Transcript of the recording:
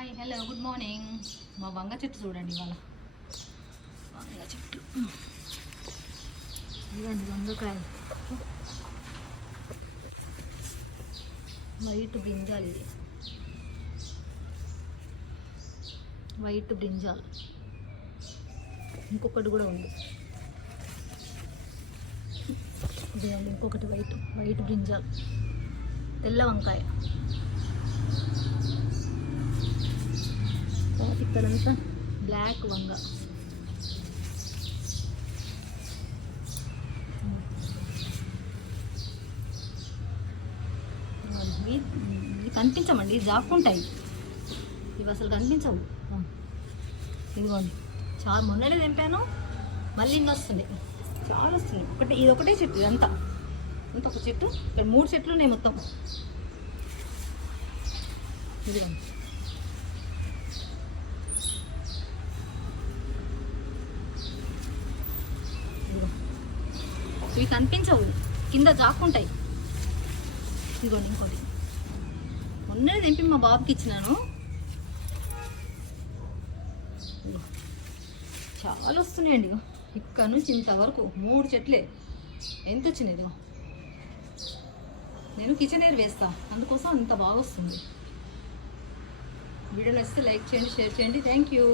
Hi hello good morning. మా వంగ చెట్టు చూడండి, ఇవాళ వంగ చెట్టు ఇవ్వండి, వంగకాయలు వైట్ బ్రింజాల్. ఇది వైట్ బ్రింజాల్. ఇంకొకటి కూడా ఉంది, ఇదేండి ఇంకొకటి వైట్ బ్రింజాల్, తెల్ల వంకాయ. ఇక్కడంతా బ్లాక్ వంగ. ఇవి కనిపించమండి, జాక్కుంటాయి. ఇవి అసలు కనిపించవు. ఇదిగోండి, చాలా మొన్ననే తెంపాను, మళ్ళీ ఇన్ని వస్తుంది, చాలా వస్తుంది. ఇది ఒకటే చెట్టు, ఇదంతా ఒక చెట్టు. ఇక్కడ 3 చెట్లు ఉన్నాయి మొత్తం. ఇదిగోండి, ఇవి కనిపించవు, కింద జాక్కుంటాయి. ఇదిగోండి ఇంకోటి, మొన్ననే తెంపి మా బాబుకి ఇచ్చినాను. చాలా వస్తున్నాయండి. ఇక్కడ నుంచి ఇంతవరకు 3 చెట్లే. ఎంత వచ్చినాయి? నేను కిచెన్ ఎయిర్ వేస్తా, అందుకోసం ఇంత బాగా వస్తుంది. వీడియో నచ్చితే లైక్ చేయండి, షేర్ చేయండి. Thank you.